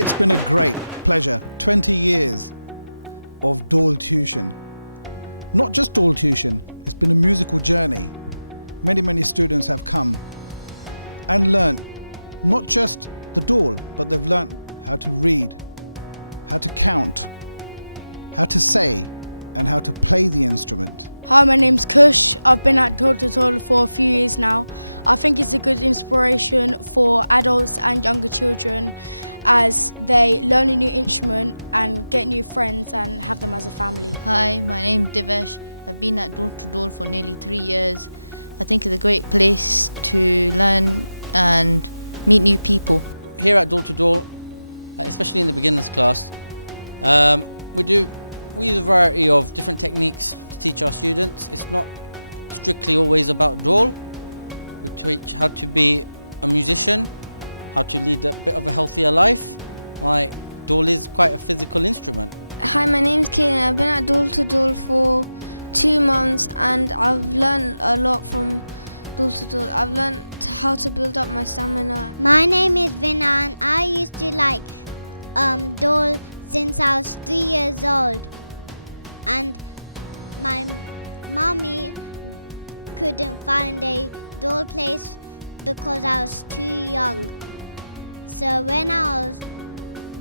It's been a great pleasure, 20 years of Dhol tuition. Not just Dhol tuition, it's been a musical journey. Many students have come and learnt not just the Dhol, but they've learnt how to read, how to count, how to say, and how to play the instrument. Hi, my name's Kush. I've been at Dhol2Dhol for a few years now. I think it's a good inspiration for adults and younger children as they learn a new instrument and get new friends and have them as a family. Hi, my name's Divesh. I've been at Dhol2Dhol for nearly 3 years. I think it's a great place to learn and meet new people. Here at Dhol2Dhol, especially in the beginners class, we use a variety of different techniques to teach our students. It's not strictly always about Dhol. We teach how to be a musician, how to lead a bit of a healthier life. Like, Dhol is quite a physical instrument. Hi, my name's Kaylin. I've been at Dhol2Dhol for 2 months and I've learned a lot from Dhol2Dhol. I've learned how to build up my stamina. My name is Vinna and I used to like Dhol since I was 3 years old. And my mommy couldn't find a Dhol place because I was too young. So when I was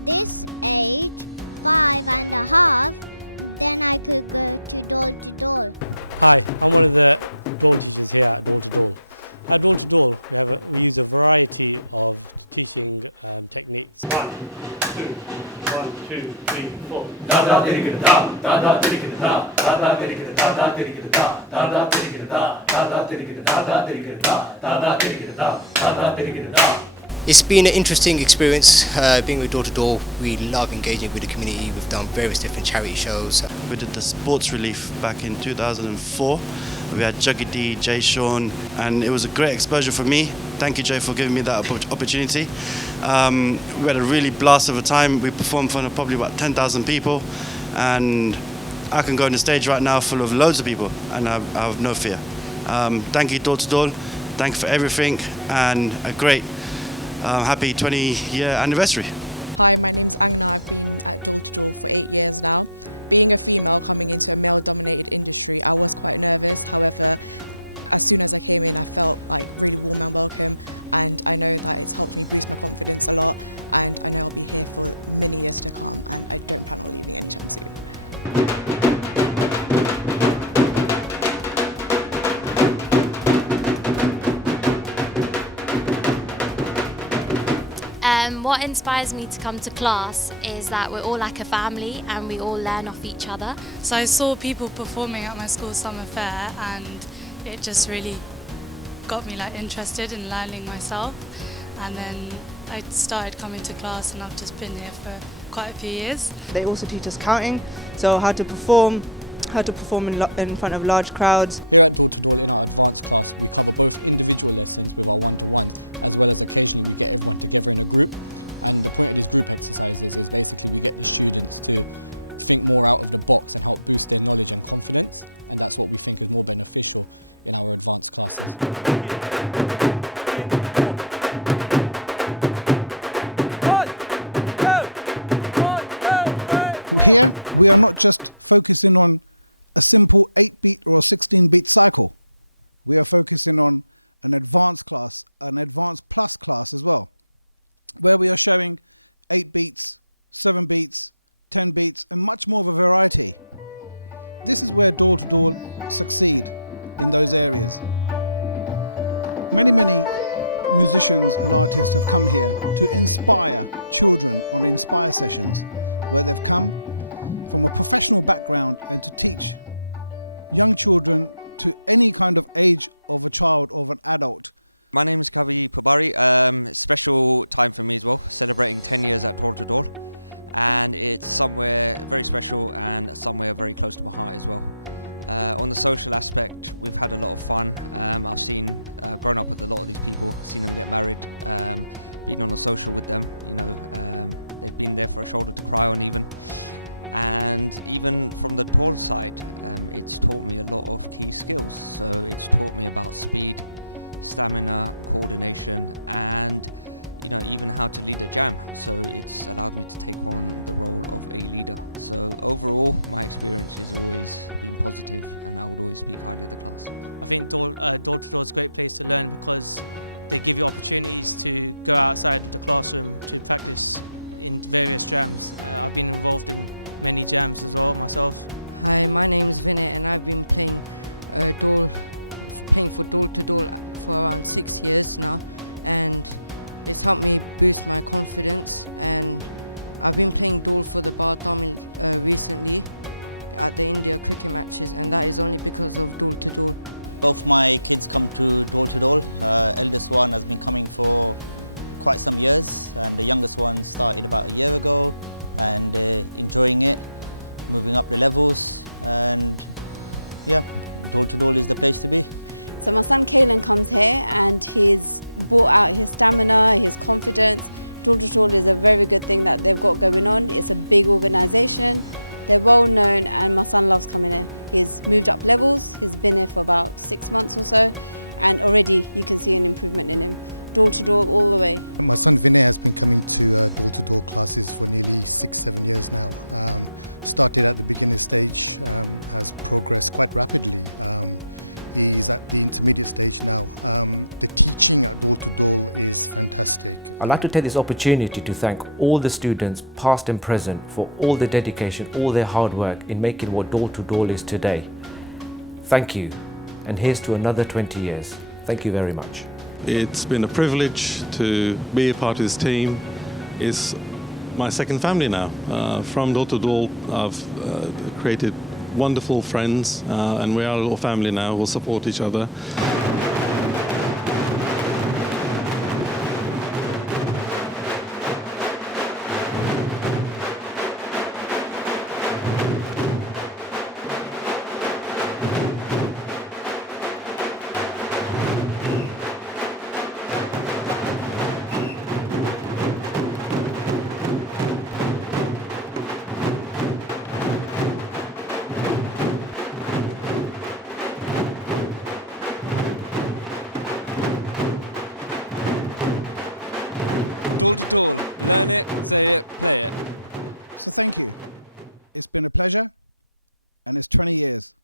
this age, 5.5, then I could go to Dhol2Dhol. Hi, I'm one of the Dhol teachers here at Dhol2Dhol. At Dhol2Dhol, we use a variety of teaching techniques. 1, 2, 1, 2, 3, 4. Da da da da da da da da da da da da da da da da da. It's been an interesting experience being with Dhol2Dhol. We love engaging with the community. We've done various different charity shows. We did the sports relief back in 2004. We had Juggy D, Jay Sean, and it was a great exposure for me. Thank you, Jay, for giving me that opportunity. We had a really blast of a time. We performed in front of probably about 10,000 people, and I can go on the stage right now full of loads of people, and I have no fear. Thank you, Dhol2Dhol. Thank you for everything, and a great happy 20-year anniversary. Hi, my name's Angna. I've been at Dhol2Dhol for 8 years now. Being a female coming into a male-dominated industry, I was quite nervous. However, as soon as I came in, I felt like really warm and welcome, and I know that it's helped me boost my confidence a lot, and I know I'll be here for many years to come, and I don't plan on leaving anytime soon. What inspires me to come to class is that we're all like a family and we all learn off each other. So I saw people performing at my school summer fair and it just really got me interested in learning myself, and then I started coming to class and I've just been here for quite a few years. They also teach us counting, so how to perform in front of large crowds. Here at Dhol2Dhol in our advanced class, we cover both individual lessons with our one-to-ones, as well as occasionally we get everyone together in a group. And the point of these group exercises is basically we get the students to think more out of the box and help boost their knowledge and confidence. And that's what we think is more beneficial in our advanced classes. Here, we are not just focusing on a simple 8-beat or a 16-beat cycle. We are focusing on an advanced class, an advanced plus class as well, where we are showing 8 beats, 7 beats, 10 beats, and much more of a variety. This is where Dhol2Dhol succeed in those areas. Many musicians and artists have come here to inspire children on Inspire sessions, where they've come from a professional background and to teach young children to any kind of age of a child or of an adult. My name is Kavi Pabari. Special time for me as well, celebrating 10 years at Dhol2Dhol, and it's somewhere very special and somewhere very close to my heart as well. On the social aspect, we've had a lot of fun. I've grown up with a lot of these people, seen them get married, been on a social with them, they've been there for a shoulder to cry on even. And even from the Dhol side, it's taught me a lot of key skills. So it's taught me about speed, stamina, coordination, and even how to lead a jam. So it's allowed me to take on the role of a leader. So overall, my experience has always been positive, and I would always speak highly of the class. I think Dhol2Dhol is a great place to learn because they give you opportunities to go outside of the classroom to practice in various jams. I've been involved in many jams as well myself. Hi, my name's Vinay, and I've been playing for Dhol2Dhol for around 6 years now, and it's helped me boost my confidence. And I've been playing Dhol for the Bar Tamil recently at the India cricket matches, and that is only because of Dhol2Dhol. Both my kids come to Dhol2Dhol. Eldest one has been coming for quite some years, and the youngest one started about a year ago, and enjoying it, moving up the levels, and yeah, Dhol2Dhol is the place to be. So my son Kalen comes here and he's brought out his stamina, his confidence. Dhol2Dhol is a very good thing that they've got going on. It's a big organisation, they're well known, and my son loves coming here. He's moved up levels, he's been here for about 6 months or so, and already you can see an improvement in him. Dhol2Dhol all the way. My son Vinay has been coming to Dhol2Dhol classes for nearly 6-7 years now. Started at the beginner stage, has progressed quite rapidly. He's at the intermediate stage now. The teaching at Dhol2Dhol is fantastic. I'd like to take this opportunity to thank all the students, past and present, for all their dedication, all their hard work in making what Dhol2Dhol is today. Thank you, and here's to another 20 years. Thank you very much. It's been a privilege to be a part of this team. It's my second family now. From Dhol2Dhol, I've created wonderful friends, and we are a little family now. We'll support each other. Dhol2Dhol, learn it, say it, play it. So thank you. It's been a pleasure, and it's 20 years.